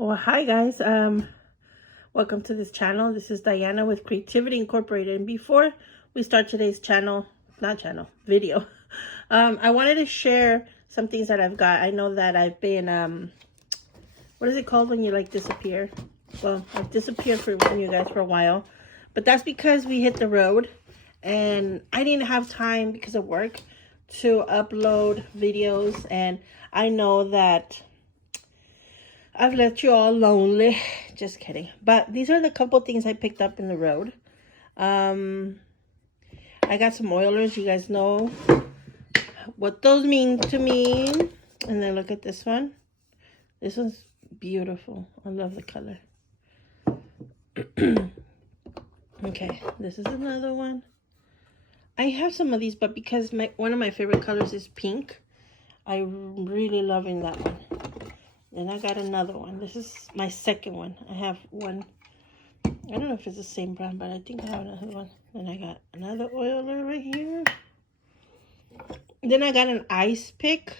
Well, hi guys. Welcome to this channel. This is Diana with Creativity Incorporated. And before we start today's video, I wanted to share some things that I've got. I know that I've been, what is it called when you like disappear? Well, I've disappeared from you guys for a while, but that's because we hit the road and I didn't have time because of work to upload videos. And I know that I've left you all lonely. Just kidding. But these are the couple things I picked up in the road. I got some oilers. You guys know what those mean to me. And then look at this one. This one's beautiful. I love the color. Okay, this is another one. I have some of these, but because one of my favorite colors is pink, I'm really loving that one. Then I got another one. This is my second one. I have one. I don't know if it's the same brand, but I think I have another one. Then I got another oiler right here. Then I got an ice pick.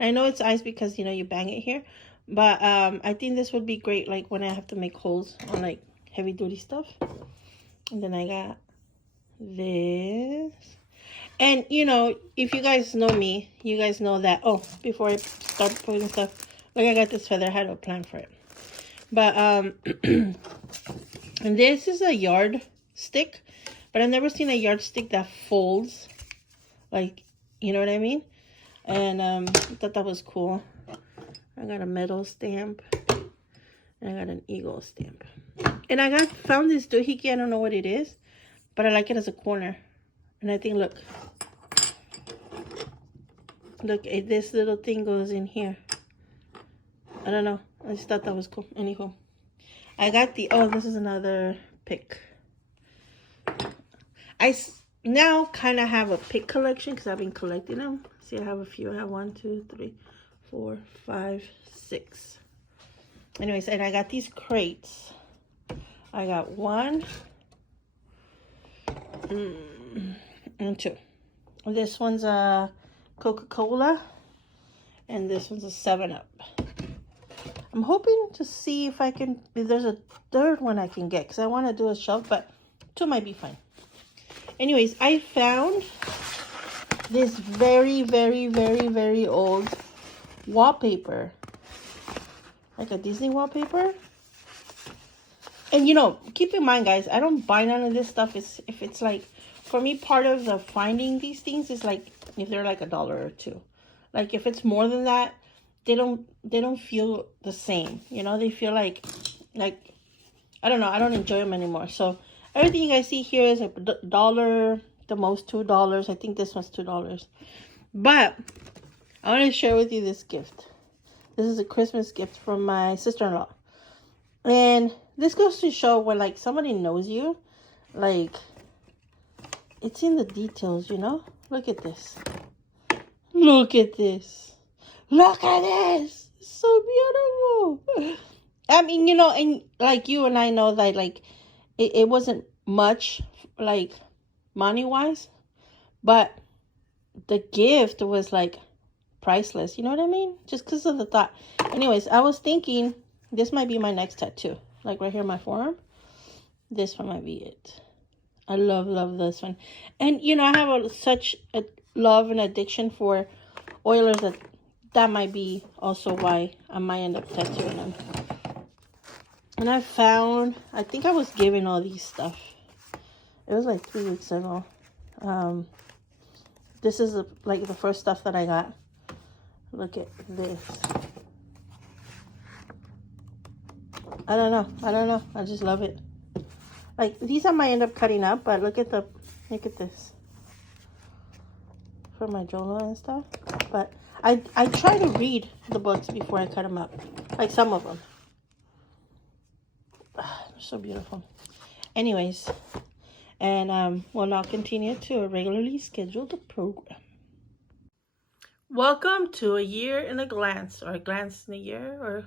I know it's ice because, you know, you bang it here. But I think this would be great, like, when I have to make holes on, like, heavy-duty stuff. And then I got this. And, you know, if you guys know me, you guys know that, oh, before I start putting stuff, like I got this feather, I had a plan for it. But, and this is a yard stick, but I've never seen a yard stick that folds, like, you know what I mean? And I thought that was cool. I got a metal stamp, and I got an eagle stamp. And I found this doohickey, I don't know what it is, but I like it as a corner. And I think, look, this little thing goes in here. I don't know. I just thought that was cool. Anywho, I got this is another pick. I now kind of have a pick collection because I've been collecting them. See, I have a few. I have 1, 2, 3, 4, 5, 6. Anyways, and I got these crates. I got 1 and 2. This one's a Coca-Cola, and this one's a 7-Up. I'm hoping to see if there's a third one I can get, because I want to do a shelf, but 2 might be fine. Anyways, I found this very, very, very, very old wallpaper, like a Disney wallpaper. And, you know, keep in mind, guys, I don't buy none of this stuff. If it's like, for me, part of the finding these things is like, if they're like $1 or $2. Like, if it's more than that, they don't feel the same. You know, they feel like, I don't know, I don't enjoy them anymore. So, everything you guys see here is $1, the most $2. I think this one's $2. But, I want to share with you this gift. This is a Christmas gift from my sister-in-law. And this goes to show when, like, somebody knows you, like, it's in the details, you know? Look at this. Look at this. Look at this. It's so beautiful. I mean, you know, and like you and I know that, like, it wasn't much, like, money-wise, but the gift was, like, priceless. You know what I mean? Just because of the thought. Anyways, I was thinking this might be my next tattoo. Like, right here on my forearm. This one might be it. I love this one. And, you know, I have such a love and addiction for oilers that might be also why I might end up tattooing them. And I think I was given all these stuff. It was like 3 weeks ago. This is like the first stuff that I got. Look at this. I don't know. I just love it. Like, these I might end up cutting up, but look at this. For my journal and stuff. But I try to read the books before I cut them up. Like, some of them. They're so beautiful. Anyways. And we'll now continue to a regularly scheduled program. Welcome to A Year in a Glance. Or A Glance in a Year. Or,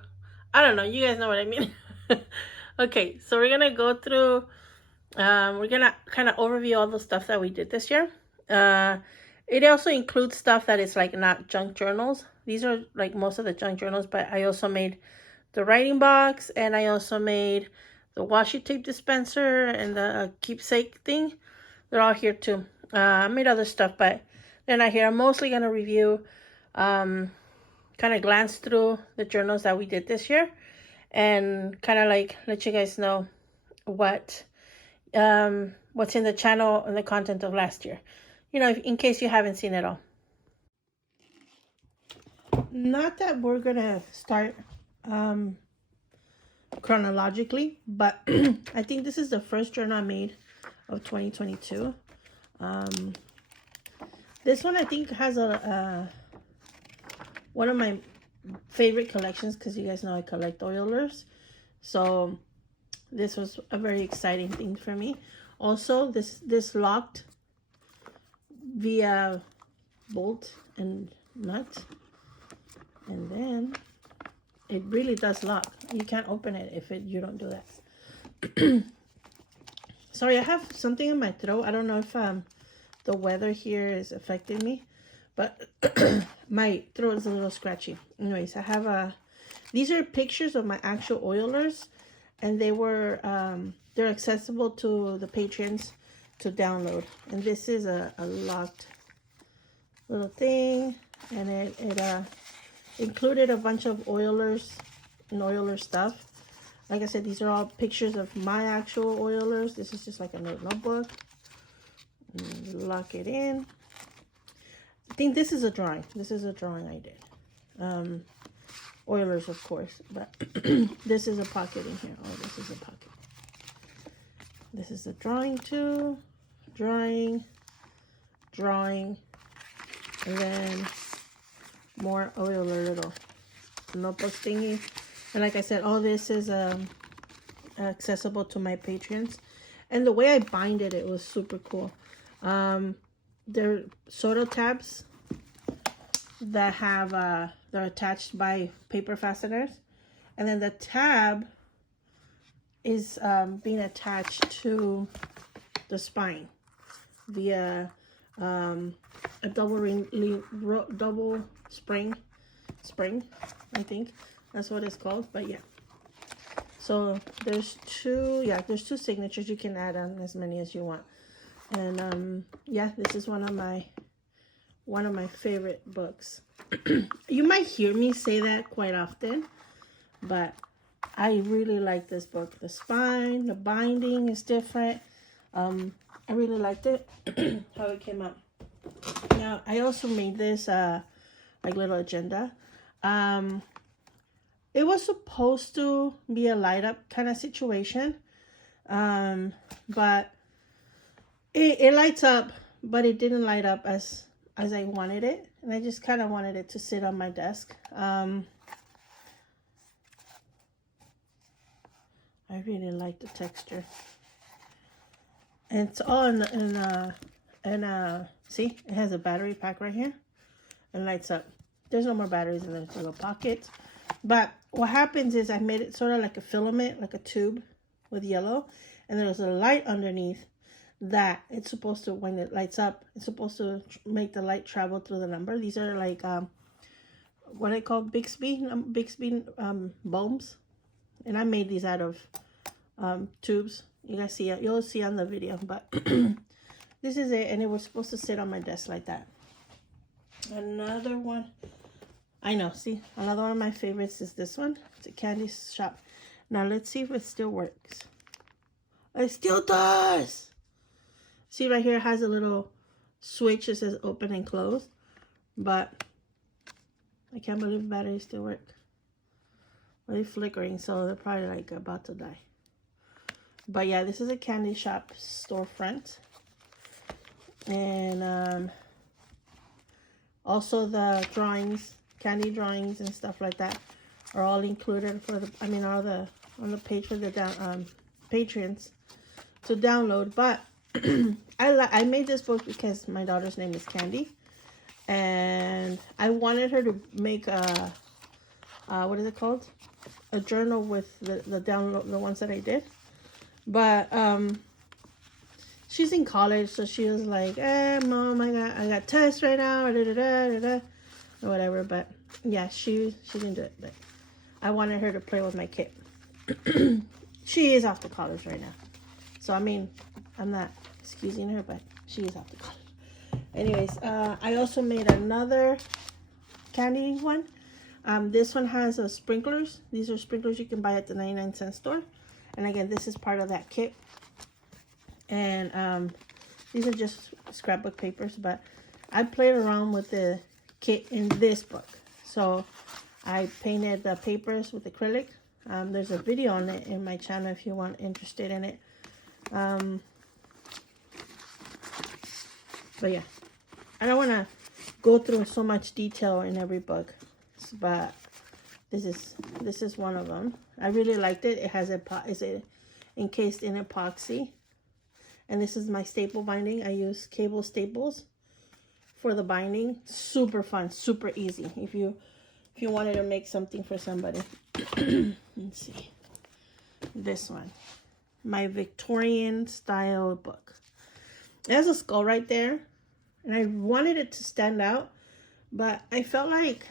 I don't know. You guys know what I mean. Okay, so we're going to go through... we're going to kind of overview all the stuff that we did this year. It also includes stuff that is like not junk journals. These are like most of the junk journals, but I also made the writing box, and I also made the washi tape dispenser and the keepsake thing. They're all here too. I made other stuff, but they're not here. I'm mostly going to review, kind of glance through the journals that we did this year, and kind of like let you guys know what's in the channel and the content of last year. You know, in case you haven't seen it all. Not that we're going to start chronologically, but I think this is the first journal I made of 2022. This one I think has one of my favorite collections, because you guys know I collect oilers, so this was a very exciting thing for me. Also, this locked via bolt and nut, and then it really does lock. You can't open it if you don't do that. Sorry, I have something in my throat. I don't know if the weather here is affecting me, but my throat is a little scratchy. Anyways, I have these are pictures of my actual oilers, and they're accessible to the patrons to download. And this is a locked little thing, and it included a bunch of oilers and oiler stuff. Like I said, these are all pictures of my actual oilers. This is just like a notebook. Lock it in. I think this is a drawing. This is a drawing I did. Oilers, of course, but this is a pocket in here. Oh, this is a pocket. This is a drawing too. Drawing, and then more oiler little notebook thingy. And like I said, all this is accessible to my patrons. And the way I bind it, it was super cool. They're soda tabs that have they're attached by paper fasteners, and then the tab is being attached to the spine via a double spring, I think that's what it's called. But yeah, so there's two signatures. You can add on as many as you want. And yeah, this is one of my favorite books. You might hear me say that quite often, but I really like this book. The spine, the binding is different. I really liked it. How it came out. Now I also made this like little agenda. It was supposed to be a light up kind of situation, but it lights up, but it didn't light up as I wanted it, and I just kind of wanted it to sit on my desk. I really like the texture, and it's all see, it has a battery pack right here and lights up. There's no more batteries in the little pockets, but what happens is I made it sort of like a filament, like a tube with yellow, and there's a light underneath that it's supposed to, when it lights up, it's supposed to make the light travel through the number. These are like what I call Bixby bulbs, and I made these out of tubes. You guys see it, you'll see on the video, but this is it, and it was supposed to sit on my desk like that. Another one, I know, see, another one of my favorites is this one. It's a candy shop. Now let's see if it still works. It still does. See right here, it has a little switch that says open and close, but I can't believe the batteries still work. Really flickering, so they're probably like about to die. But yeah, this is a candy shop storefront, and also the drawings, candy drawings and stuff like that are all included for the, on the page for the patrons to download. But I made this book because my daughter's name is Candy, and I wanted her to make a what is it called? A journal with the download, the ones that I did. But she's in college, so she was like, Mom, I got tests right now, or whatever. But yeah, she didn't do it. But I wanted her to play with my kit. She is off to college right now. So, I mean, I'm not excusing her, but she is off to college. Anyways, I also made another candy one. This one has sprinklers. These are sprinklers you can buy at the 99-cent store. And again, this is part of that kit. And these are just scrapbook papers, but I played around with the kit in this book. So I painted the papers with acrylic. There's a video on it in my channel if you want interested in it. But yeah, I don't want to go through so much detail in every book, but this is one of them. I really liked it. It has is encased in epoxy, and this is my staple binding. I use cable staples for the binding. Super fun, super easy. If you wanted to make something for somebody. Let's see. This one, my Victorian style book. It has a skull right there, and I wanted it to stand out, but I felt like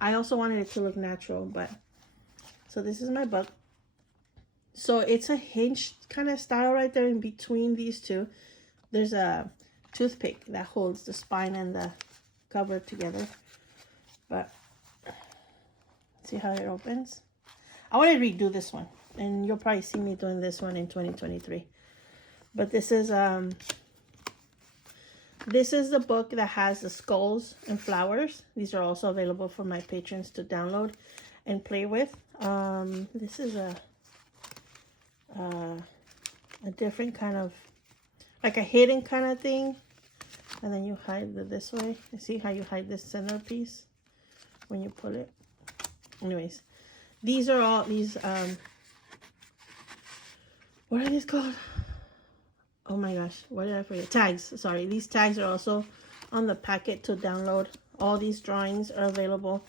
I also wanted it to look natural. But so this is my book. So it's a hinged kind of style right there in between these two. There's a toothpick that holds the spine and the cover together. But see how it opens? I want to redo this one, and you'll probably see me doing this one in 2023. But this is the book that has the skulls and flowers. These are also available for my patrons to download and play with. This is a different kind of, like a hidden kind of thing. And then you hide this way. You see how you hide this centerpiece when you pull it? Anyways, these are all these, what are these called? Oh my gosh, what did I forget? Tags, sorry. These tags are also on the packet to download. All these drawings are available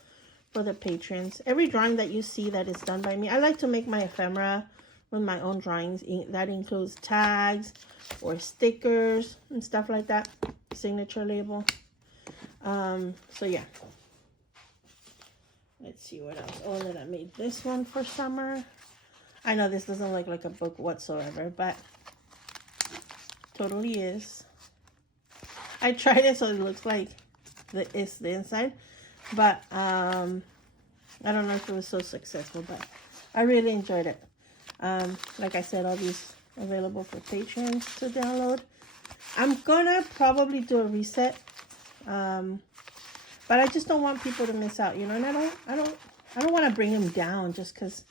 for the patrons. Every drawing that you see that is done by me, I like to make my ephemera with my own drawings. That includes tags or stickers and stuff like that. Signature label. So yeah. Let's see what else. Oh, then I made this one for summer. I know this doesn't look like a book whatsoever, but totally is. I tried it so it looks like it's the inside, but I don't know if it was so successful, but I really enjoyed it. Like I said, all these available for patrons to download. I'm gonna probably do a reset, but I just don't want people to miss out, you know. And I don't want to bring them down just because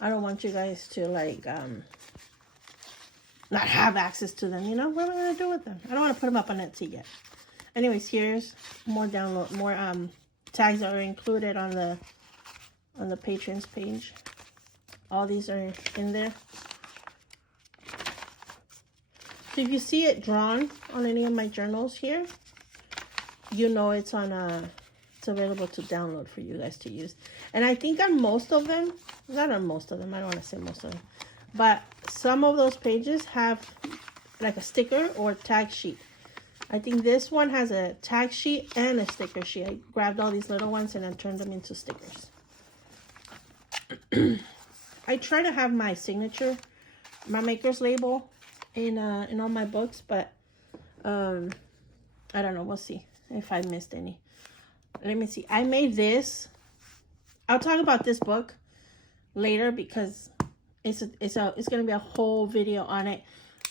I don't want you guys to like not have access to them. You know, what am I gonna do with them? I don't want to put them up on Etsy yet. Anyways, here's more tags that are included on the patrons page. All these are in there. So if you see it drawn on any of my journals here, you know it's on it's available to download for you guys to use. And I think on most of them, not on most of them, I don't want to say most of them, but some of those pages have like a sticker or tag sheet. I think this one has a tag sheet and a sticker sheet. I grabbed all these little ones and then turned them into stickers. I try to have my signature, my maker's label in all my books, but I don't know. We'll see if I missed any. Let me see. I made this. I'll talk about this book later because it's gonna be a whole video on it.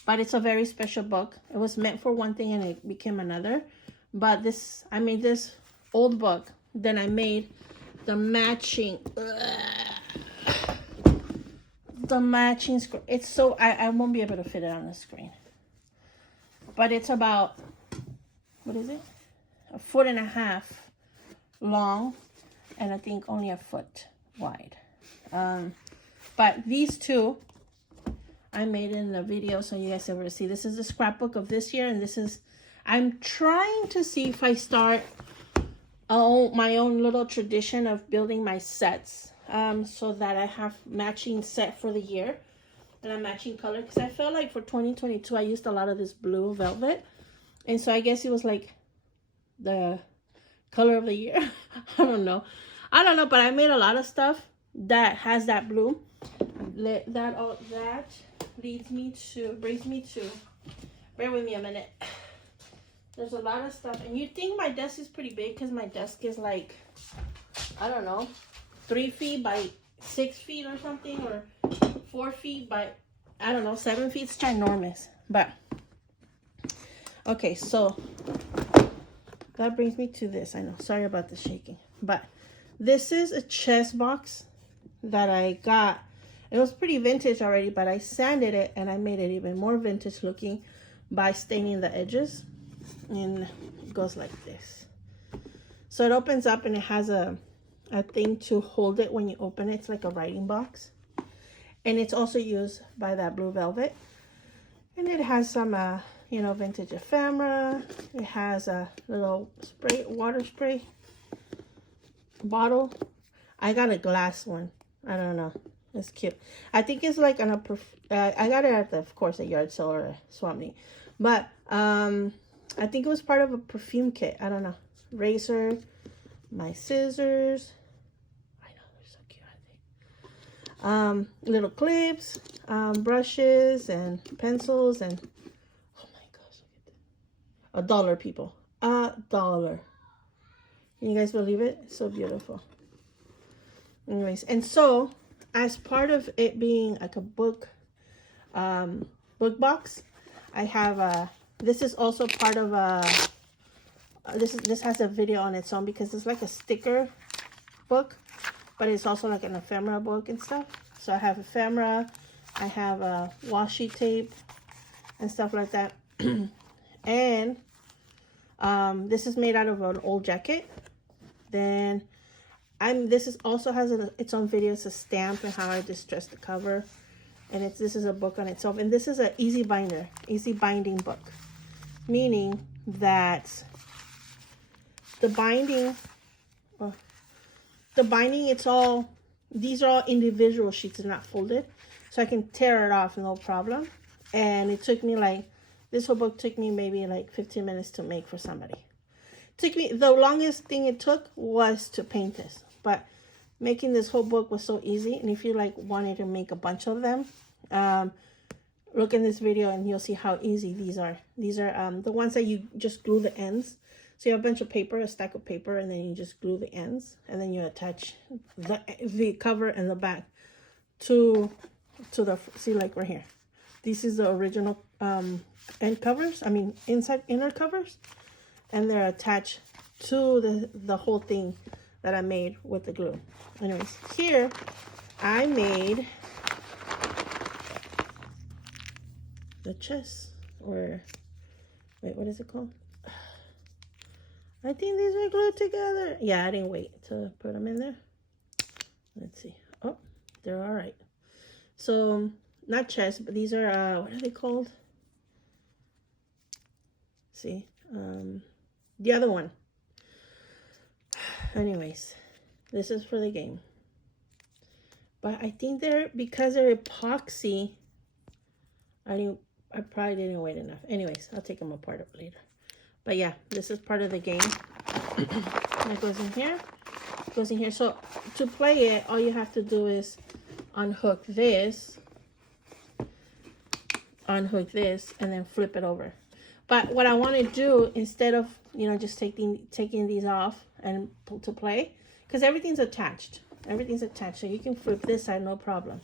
But it's a very special book. It was meant for one thing and it became another. But I made this old book. Then I made the matching. The matching screen. It's so I won't be able to fit it on the screen. But it's about, what is it? 1.5 feet long, and I think only 1 foot wide. But these two I made in the video so you guys ever see. This is the scrapbook of this year, and this is, I'm trying to see if I start my own little tradition of building my sets, so that I have matching set for the year and a matching color, because I felt like for 2022 I used a lot of this blue velvet, and so I guess it was like the color of the year. I don't know, but I made a lot of stuff that has that blue. That brings me to, bear with me a minute. There's a lot of stuff, and you think my desk is pretty big because my desk is like, I don't know, 3 feet by 6 feet or something, or 4 feet by, I don't know, 7 feet. It's ginormous. But okay, so that brings me to this. I know, sorry about the shaking, but this is a chess box that I got. It was pretty vintage already, but I sanded it and I made it even more vintage looking by staining the edges. And it goes like this. So it opens up and it has a thing to hold it when you open it. It's like a writing box. And it's also used by that blue velvet. And it has some, you know, vintage ephemera. It has a little water spray bottle. I got a glass one. I don't know. It's cute. I think it's like on a, I got it at the, of course, a yard sale or a swap meet. But, I think it was part of a perfume kit. I don't know. Razor, my scissors. I know, they're so cute, I think. Little clips, brushes, and pencils, and oh my gosh, look at that. $1, people. $1. Can you guys believe it? It's so beautiful. Anyways, and so as part of it being like a book box, I have this is also part of this has a video on its own because it's like a sticker book, but it's also like an ephemera book and stuff. So I have ephemera, I have washi tape and stuff like that. And this is made out of an old jacket. Then this also has its own video. It's a stamp and how I distress the cover. And this is a book on itself. And this is an easy binding book. Meaning that the binding, these are all individual sheets and not folded. So I can tear it off, no problem. And it took me this whole book took me maybe like 15 minutes to make for somebody. The longest thing it took was to paint this. But making this whole book was so easy. And if you wanted to make a bunch of them, look in this video and you'll see how easy these are. These are the ones that you just glue the ends. So you have a bunch of paper, a stack of paper, and then you just glue the ends. And then you attach the cover and the back to the, see, like right here. This is the original end covers, inner covers. And they're attached to the whole thing that I made with the glue. Anyways, here I made the chest, or wait, what is it called? I think these are glued together. Yeah, I didn't wait to put them in there. Let's see. Oh, they're all right. So not chest, but these are what are they called? See, the other one. Anyways, this is for the game. But I think because they're epoxy, I probably didn't wait enough. Anyways, I'll take them apart later. But yeah, this is part of the game. It goes in here. It goes in here. So to play it, all you have to do is unhook this, and then flip it over. But what I want to do, instead of, just taking these off and to play, because everything's attached. Everything's attached. So you can flip this side, no problem.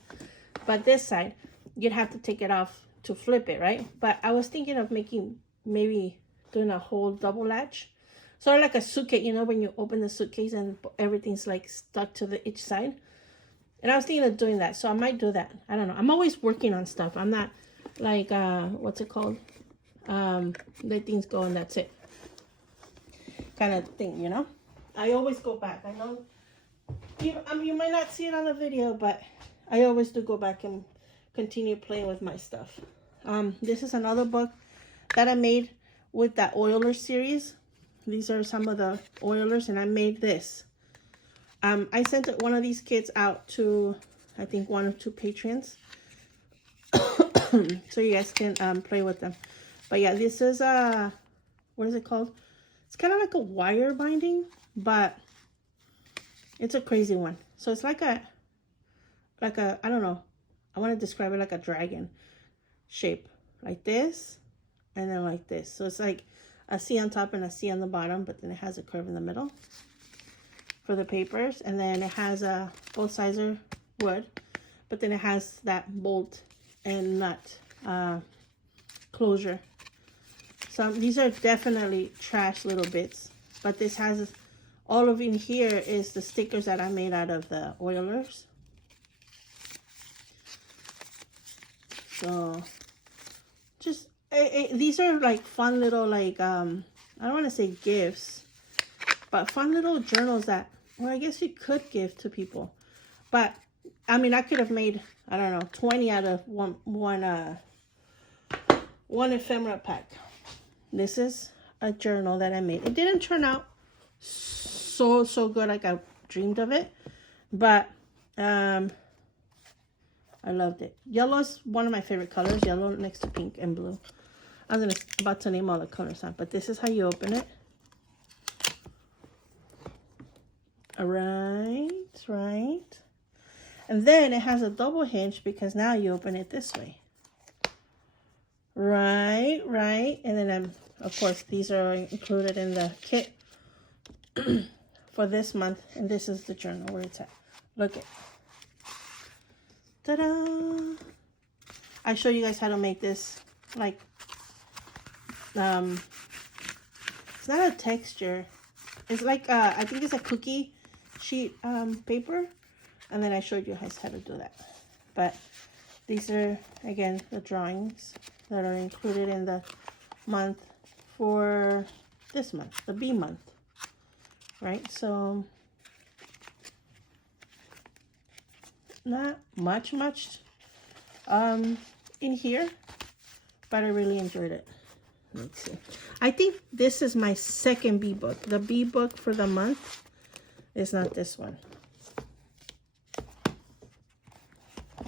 But this side, you'd have to take it off to flip it, right? But I was thinking of maybe doing a whole double latch. Sort of like a suitcase, when you open the suitcase and everything's like stuck to each side. And I was thinking of doing that. So I might do that. I don't know. I'm always working on stuff. I'm not like, what's it called? Let things go and that's it. Kind of thing, I always go back. I know you might not see it on the video, but I always do go back and continue playing with my stuff. This is another book that I made with that Oiler series. These are some of the Oilers, and I made this. I sent one of these kits out to, I think, 1 or 2 patrons. So you guys can play with them. But yeah, this is what is it called? It's kind of like a wire binding, but it's a crazy one. So it's like like a, I don't know, I want to describe it like a dragon shape, like this, and then like this. So it's like a C on top and a C on the bottom, but then it has a curve in the middle for the papers. And then it has both sides are wood, but then it has that bolt and nut closure. So these are definitely trash little bits, but this has all of in here is the stickers that I made out of the Oilers. So just these are like fun little, like I don't want to say gifts, but fun little journals that, well, I guess you could give to people. But I mean, I could have made, I don't know, 20 out of one ephemera pack. This is a journal that I made. It didn't turn out so good like I dreamed of it, but I loved it. Yellow is one of my favorite colors. Yellow next to pink and blue. I was about to name all the colors, huh? But this is how you open it. Right. And then it has a double hinge because now you open it this way. Right. And then of course, these are included in the kit for this month. And this is the journal where it's at. Look at. Ta-da! I show you guys how to make this, like, it's not a texture. It's like, I think it's a cookie sheet paper. And then I showed you guys how to do that. But these are, again, the drawings that are included in the month for this month, the B month, right? So not much in here, but I really enjoyed it. Let's see. I think this is my second B book. The B book for the month is not this one.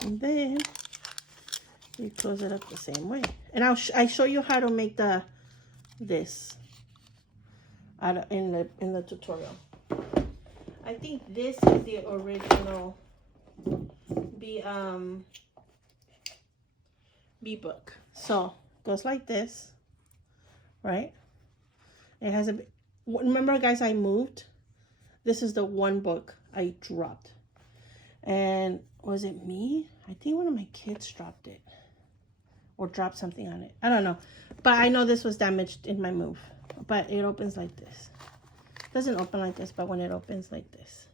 And then you close it up the same way. And I show you how to make this out in the tutorial. I think this is the original B book. So it goes like this, right? It has a, remember guys, I moved. This is the one book I dropped. And was it me? I think one of my kids dropped it or dropped something on it. I don't know. But I know this was damaged in my move. But it opens like this. It doesn't open like this, but when it opens like this.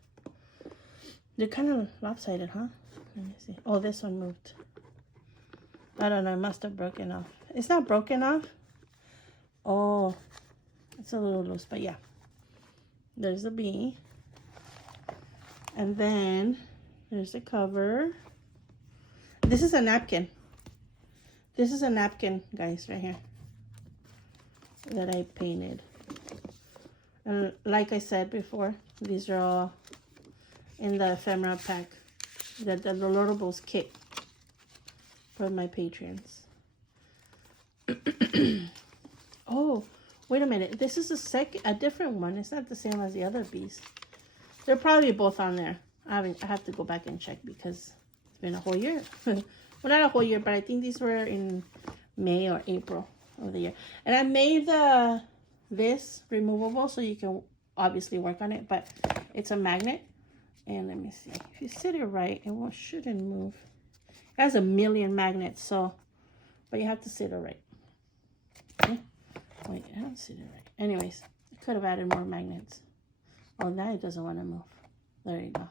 They're kind of lopsided, huh? Let me see. Oh, this one moved. I don't know. It must have broken off. It's not broken off. Oh, it's a little loose, but yeah. There's the B. And then there's the cover. This is a napkin. This is a napkin, guys, right here, that I painted. And like I said before, these are all in the ephemera pack, the Loadables kit for my patrons. Oh, wait a minute. This is a different one. It's not the same as the other bees. They're probably both on there. I have to go back and check because it's been a whole year. Well, not a whole year, but I think these were in May or April of the year. And I made this removable so you can obviously work on it, but it's a magnet. And let me see. If you sit it right, it shouldn't move. It has a million magnets, so, but you have to sit it right. Okay. Wait, I don't sit it right. Anyways, I could have added more magnets. Oh, now it doesn't want to move. There you go.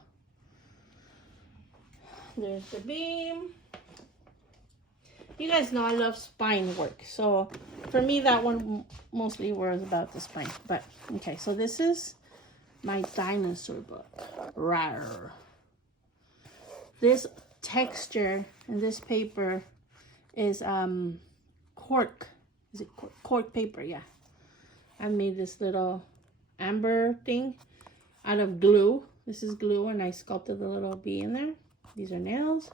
There's the beam. You guys know I love spine work. So for me, that one mostly was about the spine. But okay, so this is my Dinosaur book. Rawr. This texture and this paper is cork. Is it cork paper? Yeah. I made this little amber thing out of glue. This is glue, and I sculpted the little bee in there. These are nails.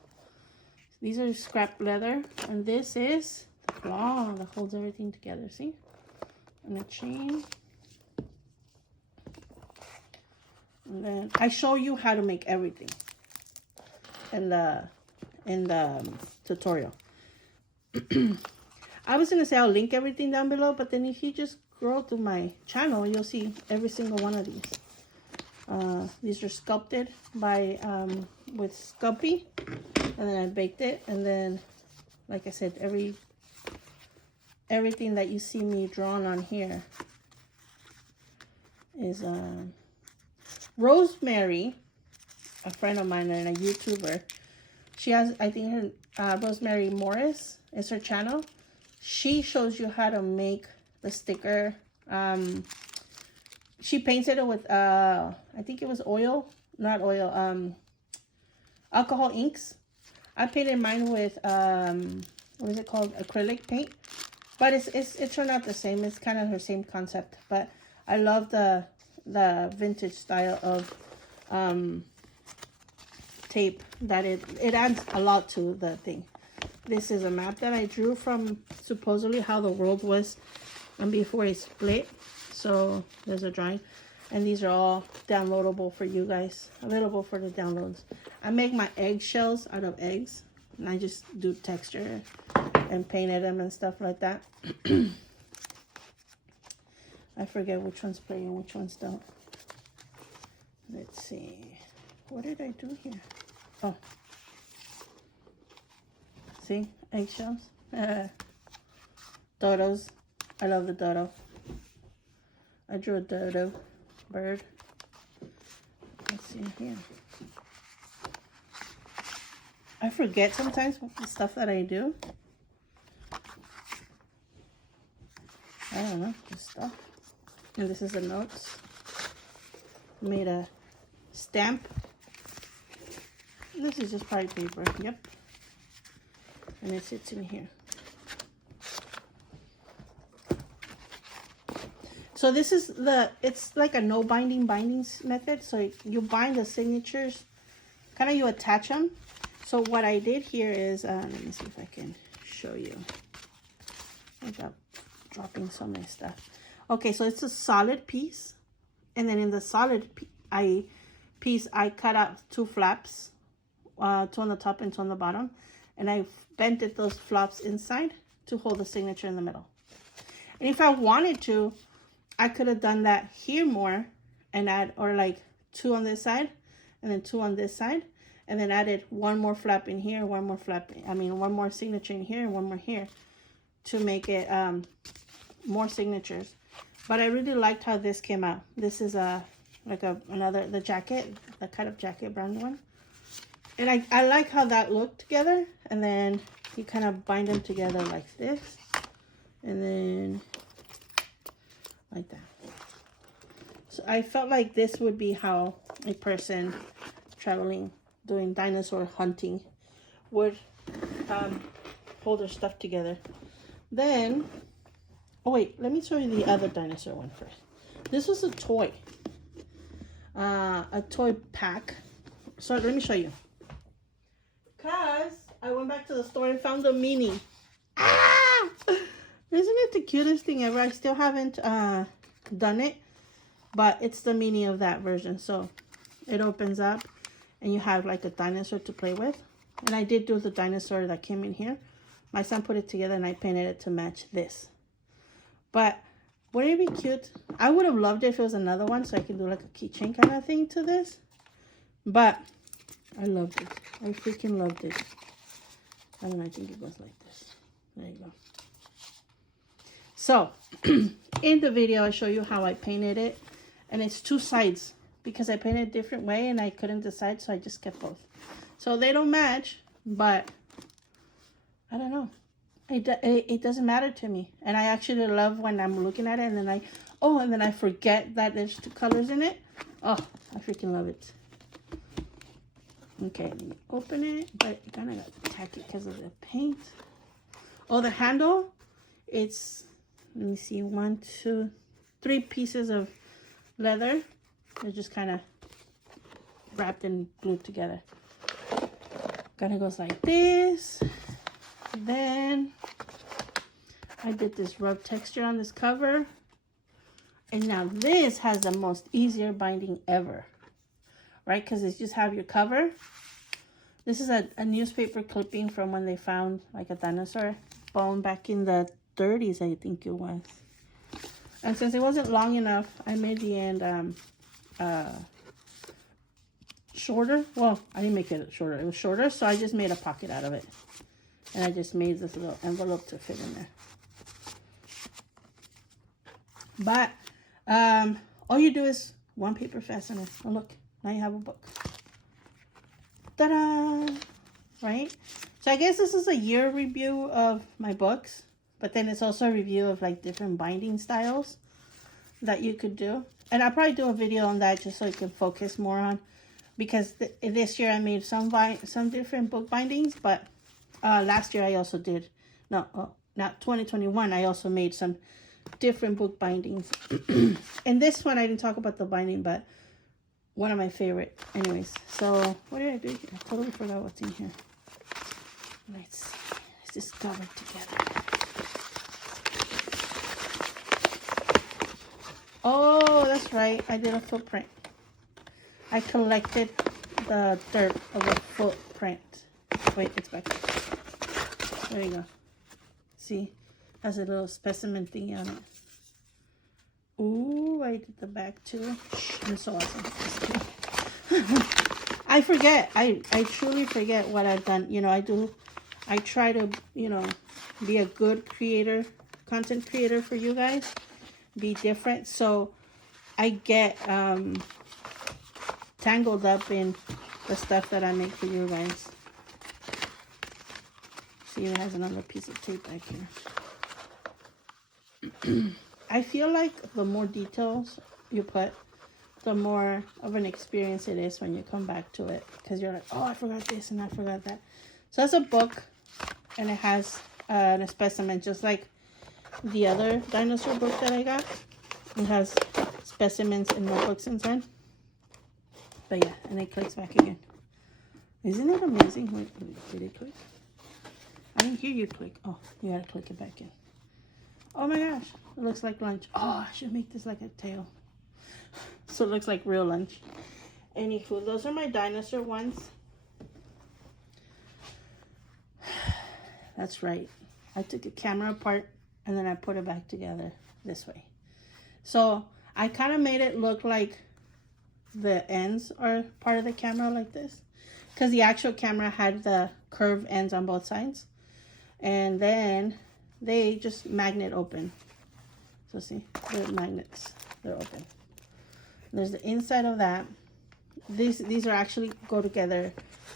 These are scrap leather, and this is the claw that holds everything together. See? And a chain. And then I show you how to make everything. in the tutorial. I was gonna say I'll link everything down below, but then if you just scroll to my channel, you'll see every single one of these. These are sculpted by with Sculpey, and then I baked it, and then, like I said, everything that you see me drawn on here is Rosemary, a friend of mine and a YouTuber. She has, I think, her Rosemary Morris is her channel. She shows you how to make the sticker. She painted it with I think it was oil, not oil, alcohol inks. I painted mine with what is it called, acrylic paint, but it turned out the same. It's kind of her same concept, but I love the vintage style of tape that it adds a lot to the thing. This is a map that I drew from supposedly how the world was and before it split. So there's a drawing, and these are all downloadable for you guys, available for the downloads. I make my eggshells out of eggs, and I just do texture and painted them and stuff like that. I forget which ones play and which ones don't. Let's see. What did I do here? Oh. See? Eggshells. Dodos. I love the dodo. I drew a dodo bird. Let's see here. I forget sometimes the stuff that I do. I don't know, just stuff. And this is the notes. Made a stamp. This is just probably paper. Yep. And it sits in here. So this is it's like a no bindings method. So you bind the signatures, kind of you attach them. So what I did here is, let me see if I can show you without dropping so many stuff. Okay, so it's a solid piece. And then in the solid piece, I cut out two flaps, two on the top and two on the bottom. And I bent those flaps inside to hold the signature in the middle. And if I wanted to, I could have done that here more and add, or like two on this side and then two on this side, and then added one more flap in here, one more flap, one more signature in here and one more here to make it more signatures. But I really liked how this came out. This is the jacket, the cut up jacket brand one. And I like how that looked together. And then you kind of bind them together like this. And then like that. So I felt like this would be how a person traveling, doing dinosaur hunting would hold their stuff together. Then, oh wait, let me show you the other dinosaur one first. This was a toy pack. So let me show you. Cause I went back to the store and found a mini. Ah! Isn't it the cutest thing ever? I still haven't done it, but it's the mini of that version. So it opens up and you have like a dinosaur to play with. And I did do the dinosaur that came in here. My son put it together and I painted it to match this. But wouldn't it be cute? I would have loved it if it was another one, so I can do like a keychain kind of thing to this. But I loved it. I freaking loved it. I don't know, I think it goes like this. There you go. So, in the video, I show you how I painted it. And it's two sides because I painted a different way and I couldn't decide, so I just kept both. So they don't match, but I don't know. It doesn't matter to me. And I actually love when I'm looking at it and then I forget that there's two colors in it. Oh, I freaking love it. Okay, let me open it, but I kind of got to tack it because of the paint. Oh, the handle, it's, let me see, 1, 2, 3 pieces of leather. They're just kind of wrapped and glued together. Kind of goes like this. Then I did this rub texture on this cover. And now this has the most easier binding ever. Right? Because it's just have your cover. This is a newspaper clipping from when they found like a dinosaur bone back in the 30s, I think it was. And since it wasn't long enough, I made the end shorter. Well, I didn't make it shorter. It was shorter, so I just made a pocket out of it. And I just made this little envelope to fit in there. But all you do is one paper fastener. Oh, look. Now you have a book. Ta-da! Right? So I guess this is a year review of my books. But then it's also a review of like different binding styles that you could do. And I'll probably do a video on that just so you can focus more on. Because this year I made some different book bindings. But last year I also did. Not 2021. I also made some different book bindings. And this one I didn't talk about the binding, but one of my favorite. Anyways, so what did I do here? I totally forgot what's in here. Let's discover together. Oh, that's right. I did a footprint. I collected the dirt of a footprint. Wait, it's back there. There you go. See? Has a little specimen thingy on it. Ooh, I did the back too. I'm so awesome. I forget. I truly forget what I've done. You know, I try to, you know, be a good creator, content creator for you guys. Be different. So I get tangled up in the stuff that I make for you guys. See, it has another piece of tape back here. I feel like the more details you put, the more of an experience it is when you come back to it. Because you're like, oh, I forgot this and I forgot that. So that's a book. And it has a specimen just like the other dinosaur book that I got. It has specimens and notebooks inside. But yeah, and it clicks back again. Isn't it amazing? Wait, did it click? I didn't hear you click. Oh, you gotta click it back in. Oh my gosh, it looks like lunch. Oh, I should make this like a tail. So it looks like real lunch. Anywho, those are my dinosaur ones. That's right. I took a camera apart and then I put it back together this way. So I kind of made it look like the ends are part of the camera like this. Because the actual camera had the curved ends on both sides. And then they just magnet open. So see, the magnets, they're open. There's the inside of that. These are actually go together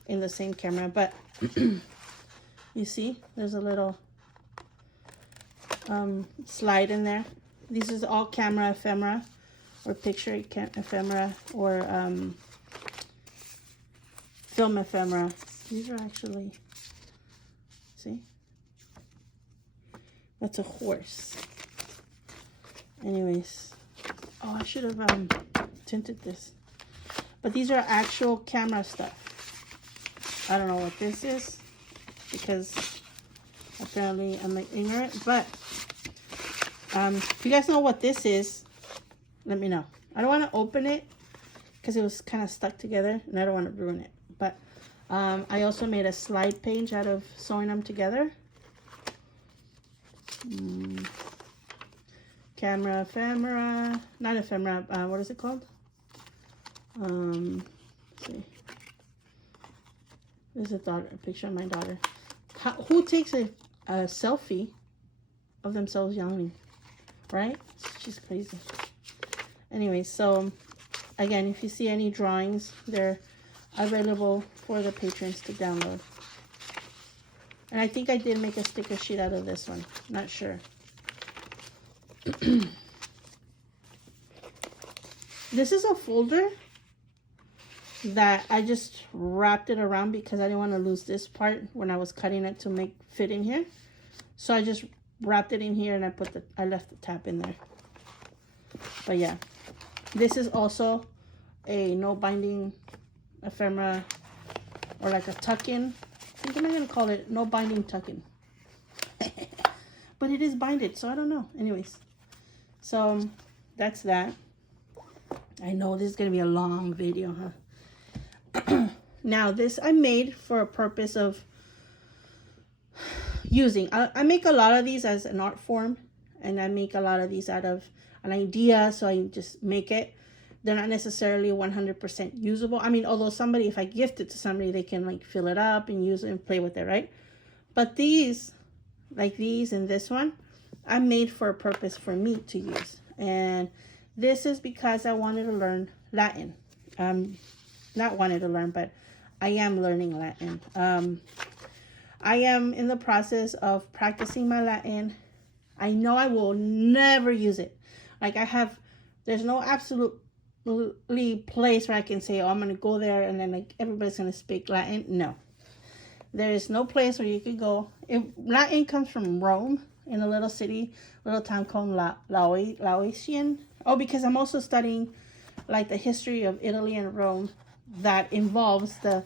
in the same camera, but you see, there's a little slide in there. This is all camera ephemera or picture ephemera or film ephemera. These are actually, see? That's a horse. Anyways. Oh, I should have tinted this. But these are actual camera stuff. I don't know what this is. Because apparently I'm like ignorant. But if you guys know what this is, let me know. I don't want to open it. Because it was kind of stuck together. And I don't want to ruin it. But I also made a slide page out of sewing them together. Camera ephemera, not ephemera, what is it called? Let's see. There's a picture of my daughter. Who takes a selfie of themselves yawning, right? She's crazy. Anyway, so again, if you see any drawings, they're available for the patrons to download. And I think I did make a sticker sheet out of this one. Not sure. This is a folder that I just wrapped it around because I didn't want to lose this part when I was cutting it to make fit in here. So I just wrapped it in here and I left the tab in there. But yeah, this is also a no binding ephemera or like a tuck-in. I think I'm gonna call it no binding tuck-in. But it is binded, so I don't know. Anyways, so that's that. I know this is gonna be a long video, huh? Now this I made for a purpose of using. I make a lot of these as an art form, and I make a lot of these out of an idea, so I just make it. They're not necessarily 100% usable. I mean, although somebody, if I gift it to somebody, they can like fill it up and use it and play with it, right? But these, like these and this one, I made for a purpose for me to use. And this is because I wanted to learn Latin. Not wanted to learn, but I am learning Latin. I am in the process of practicing my Latin. I know I will never use it. Like there's no absolutely place where I can say, oh, I'm going to go there and then like everybody's going to speak Latin. No. There is no place where you could go. Latin comes from Rome, in a little city, little town called Laotian. Oh, because I'm also studying like the history of Italy and Rome that involves the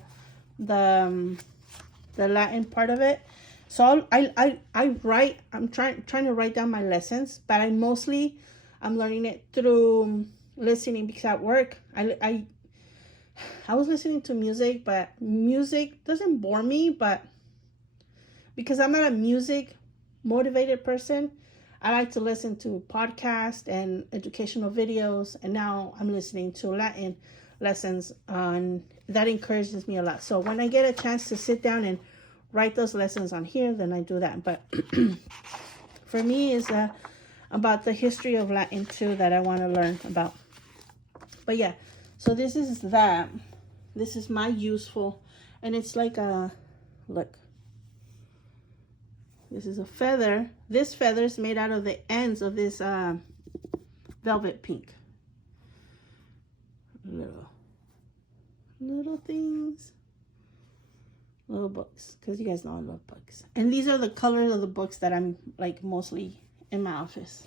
Latin part of it. So I write. I'm trying to write down my lessons, but I'm learning it through listening, because at work I was listening to music, but music doesn't bore me, but because I'm not a music motivated person, I like to listen to podcasts and educational videos, and now I'm listening to Latin lessons on that. Encourages me a lot. So when I get a chance to sit down and write those lessons on here, then I do that. But for me, it's about the history of Latin too that I want to learn about. But yeah, so this is that. This is my useful, and it's like a, look. This is a feather. This feather is made out of the ends of this velvet pink. Little things. Little books, because you guys know I love books. And these are the colors of the books that I'm like mostly in my office.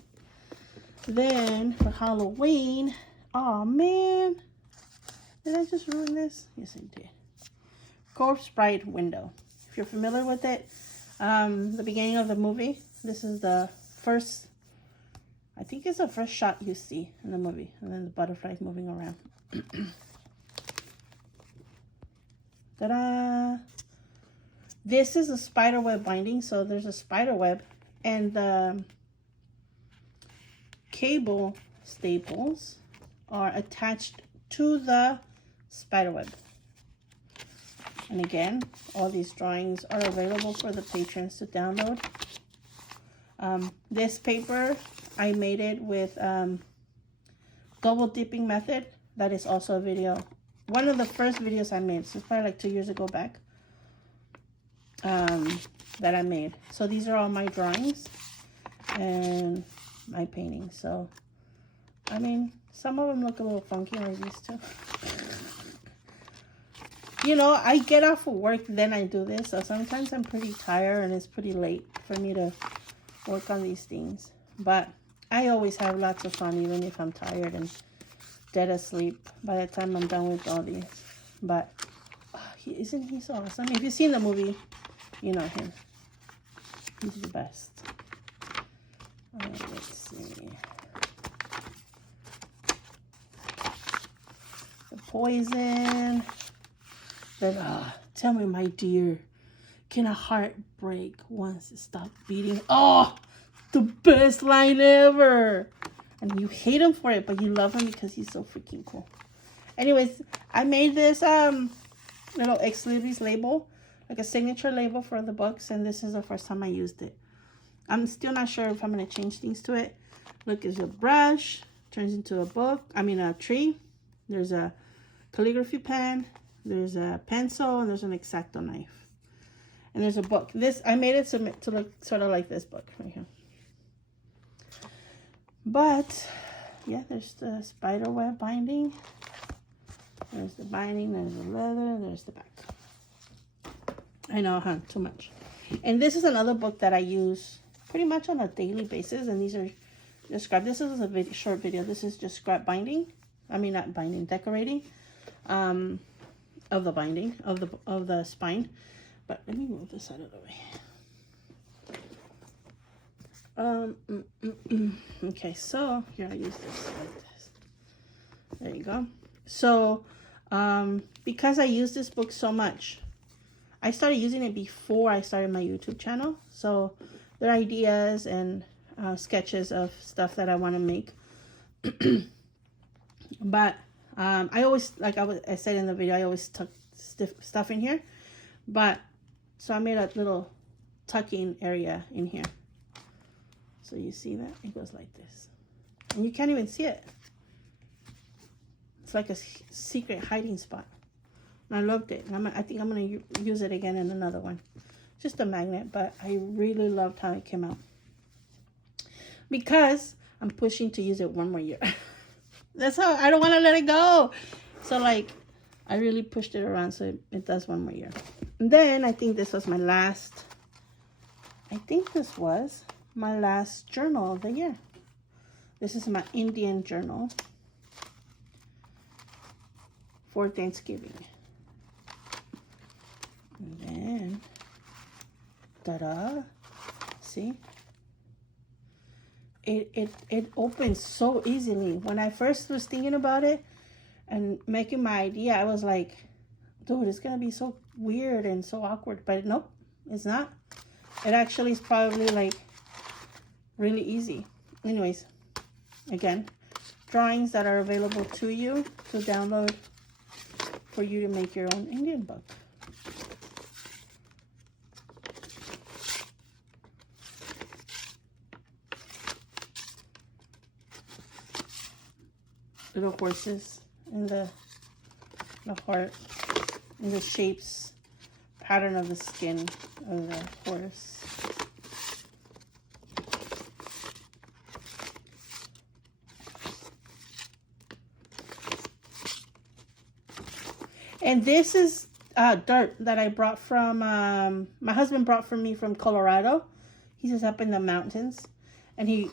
Then for Halloween, oh man, did I just ruin this? Yes, I did. Corpse Bride window. If you're familiar with it, the beginning of the movie, this is the first, I think it's the first shot you see in the movie, and then the butterflies moving around. Ta-da! This is a spider web binding, so there's a spider web, and the cable staples are attached to the spider web. And again, all these drawings are available for the patrons to download. This paper, I made it with double dipping method. That is also a video. One of the first videos I made, so it's probably like 2 years ago back, that I made. So these are all my drawings and my paintings. So, I mean, some of them look a little funky like these two. You know, I get off of work, then I do this. So sometimes I'm pretty tired and it's pretty late for me to work on these things. But I always have lots of fun, even if I'm tired and dead asleep by the time I'm done with all these. But isn't he so awesome? If you've seen the movie, you know him. He's the best. Let's see. The poison. Then, tell me, my dear, can a heart break once it stops beating? Oh, the best line ever. And you hate him for it, but you love him because he's so freaking cool. Anyways, I made this little ex libris label, like a signature label for the books, and this is the first time I used it. I'm still not sure if I'm going to change things to it. Look, there's a brush, turns into a book, a tree. There's a calligraphy pen, there's a pencil, and there's an X-Acto knife. And there's a book. This, I made it to look sort of like this book right here. But, yeah, there's the spider web binding. There's the binding, there's the leather, there's the back. I know, too much. And this is another book that I use pretty much on a daily basis. And these are just scrap. This is a short video. This is just scrap binding. Not binding, decorating. Of the binding, of the spine. But let me move this out of the way. Okay, so here I use this like this. There you go. So because I use this book so much. I started using it before I started my YouTube channel. So there are ideas and sketches of stuff that I want to make. But I always, like I said in the video, I always tuck stuff in here. But, so I made a little tucking area in here. So you see that? It goes like this. And you can't even see it. It's like a secret hiding spot. And I loved it. And I think I'm going to use it again in another one. Just a magnet, but I really loved how it came out. Because I'm pushing to use it one more year. That's how, I don't want to let it go. So like, I really pushed it around so it does one more year. And then I think this was my last, journal of the year. This is my Indian journal for Thanksgiving. And then, ta-da, see? It opens so easily. When I first was thinking about it and making my idea, I was like, dude, it's gonna be so weird and so awkward. But nope, it's not. It actually is probably like really easy. Anyways, again, drawings that are available to you to download for you to make your own Indian book. Little horses in the heart, in the shapes, pattern of the skin of the horse. And this is dirt that I brought from, my husband brought for me from Colorado. He's just up in the mountains. And he,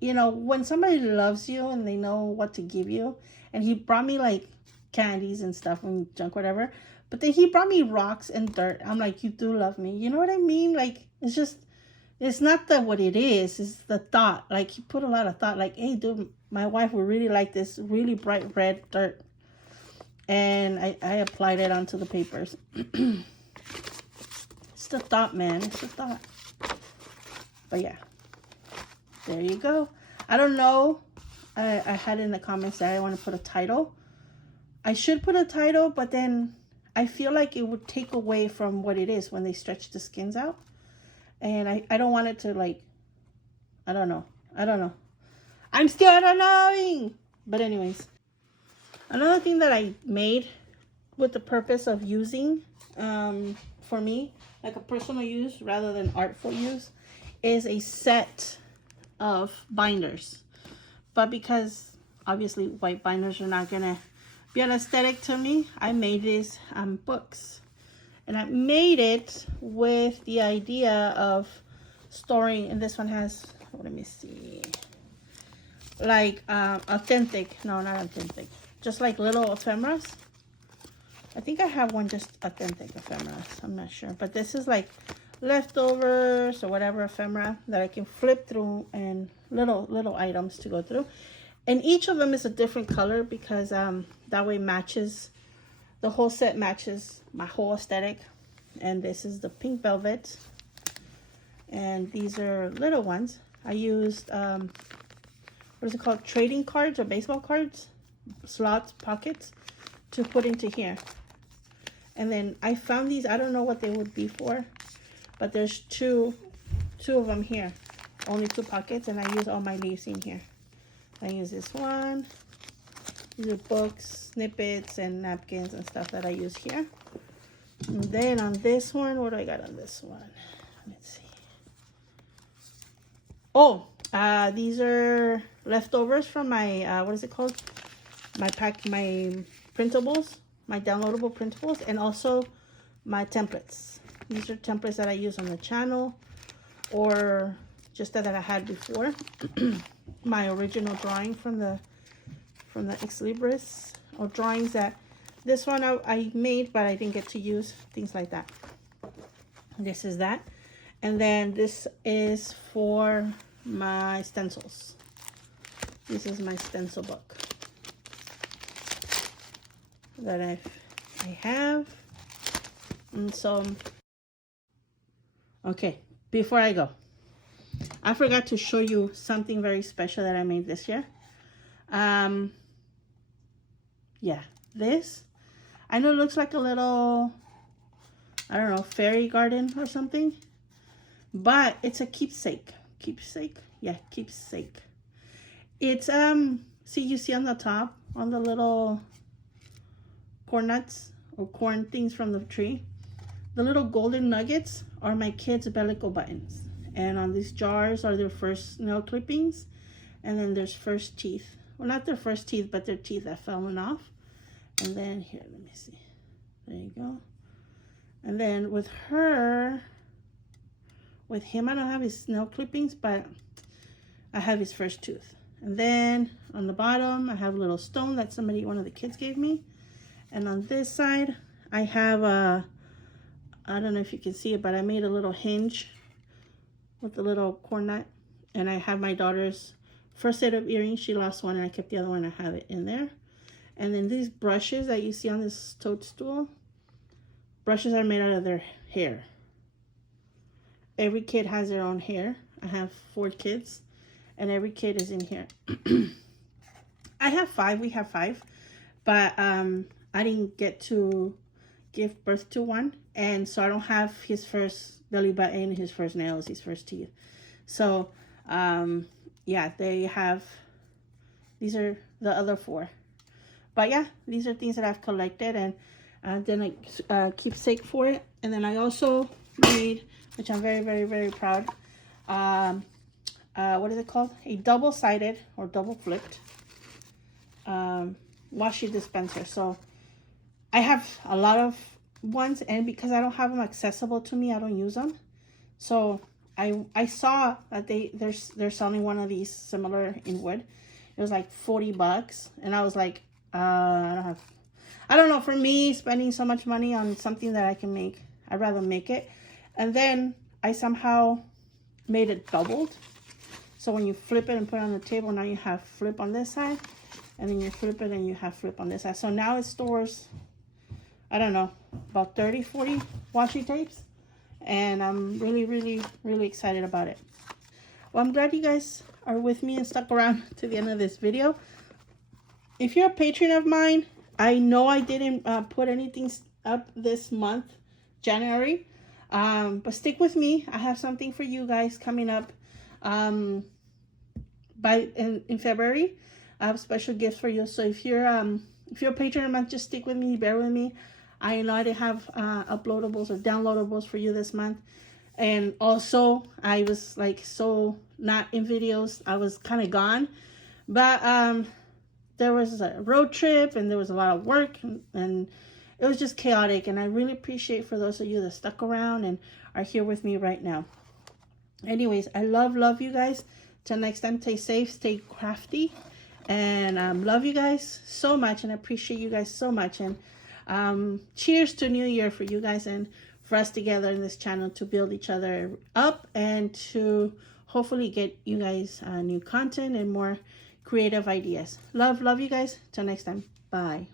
you know, when somebody loves you and they know what to give you, and he brought me like candies and stuff and junk, whatever. But then he brought me rocks and dirt. I'm like, you do love me. You know what I mean? Like, it's just, it's not what it is. It's the thought. Like, he put a lot of thought. Like, hey, dude, my wife would really like this really bright red dirt. And I applied it onto the papers. It's the thought, man. It's the thought. But yeah. There you go. I don't know. I had in the comments that I want to put a title. I should put a title, but then I feel like it would take away from what it is when they stretch the skins out. And I don't want it to, like, I don't know. I'm still not knowing. But anyways. Another thing that I made with the purpose of using for me, like a personal use rather than artful use, is a set of binders. But because obviously white binders are not gonna be an aesthetic to me, I made these books. And I made it with the idea of storing, and this one has, let me see, like authentic, no, not authentic, just like little ephemeras. I think I have one just authentic ephemeras, I'm not sure, but this is like leftovers or whatever ephemera that I can flip through, and little items to go through. And each of them is a different color because that way matches, the whole set matches my whole aesthetic. And this is the pink velvet, and these are little ones. I used what is it called, trading cards or baseball cards, slots, pockets, to put into here. And then I found these, I don't know what they would be for, but there's two of them here, only 2 pockets, and I use all my leaves in here. I use this one. These are books, snippets, and napkins and stuff that I use here. And then on this one, what do I got on this one? Let's see. Oh, these are leftovers from my, what is it called? My printables, my downloadable printables, and also my templates. These are templates that I use on the channel, or just that I had before. My original drawing from the Ex Libris, or drawings that this one I made but I didn't get to use, things like that. This is that. And then this is for my stencils. This is my stencil book. that I have. And so, okay, before I go, I forgot to show you something very special that I made this year. Yeah, this, I know it looks like a little, I don't know, fairy garden or something, but it's a keepsake. Keepsake? Yeah, keepsake. It's, see, you see on the top, on the little corn nuts or corn things from the tree, the little golden nuggets are my kids' bellicle buttons. And on these jars are their first nail clippings. And then there's first teeth. Well, not their first teeth, but their teeth that fallen off. And then here, let me see. There you go. And then with her, with him, I don't have his nail clippings, but I have his first tooth. And then on the bottom, I have a little stone that one of the kids gave me. And on this side, I have a, I don't know if you can see it, but I made a little hinge with a little corn nut. And I have my daughter's first set of earrings. She lost one and I kept the other one. I have it in there. And then these brushes that you see on this toadstool, brushes are made out of their hair. Every kid has their own hair. I have 4 kids and every kid is in here. I have 5, we have 5, but I didn't get to give birth to one, and so I don't have his first belly button, his first nails, his first teeth. So yeah, they have, these are the other 4. But yeah, these are things that I've collected, and then I keepsake for it. And then I also made, which I'm very, very, very proud, what is it called? A double-sided or double-flipped washi dispenser. So I have a lot of ones, and because I don't have them accessible to me, I don't use them. So I saw that they're selling one of these similar in wood. It was like $40, and I was like, I don't know, for me, spending so much money on something that I can make, I'd rather make it. And then I somehow made it doubled. So when you flip it and put it on the table, now you have flip on this side, and then you flip it and you have flip on this side. So now it stores, I don't know, about 30, 40 washi tapes. And I'm really, really, really excited about it. Well, I'm glad you guys are with me and stuck around to the end of this video. If you're a patron of mine, I know I didn't put anything up this month, January. But stick with me. I have something for you guys coming up in February. I have special gifts for you. So if you're a patron of mine, just stick with me, bear with me. I know I didn't have uploadables or downloadables for you this month. And also, I was like so not in videos. I was kind of gone. But there was a road trip and there was a lot of work, and it was just chaotic. And I really appreciate for those of you that stuck around and are here with me right now. Anyways, I love you guys. Till next time, stay safe, stay crafty. And love you guys so much, and I appreciate you guys so much. And cheers to New Year for you guys and for us together in this channel to build each other up and to hopefully get you guys new content and more creative ideas. Love you guys. Till next time. Bye.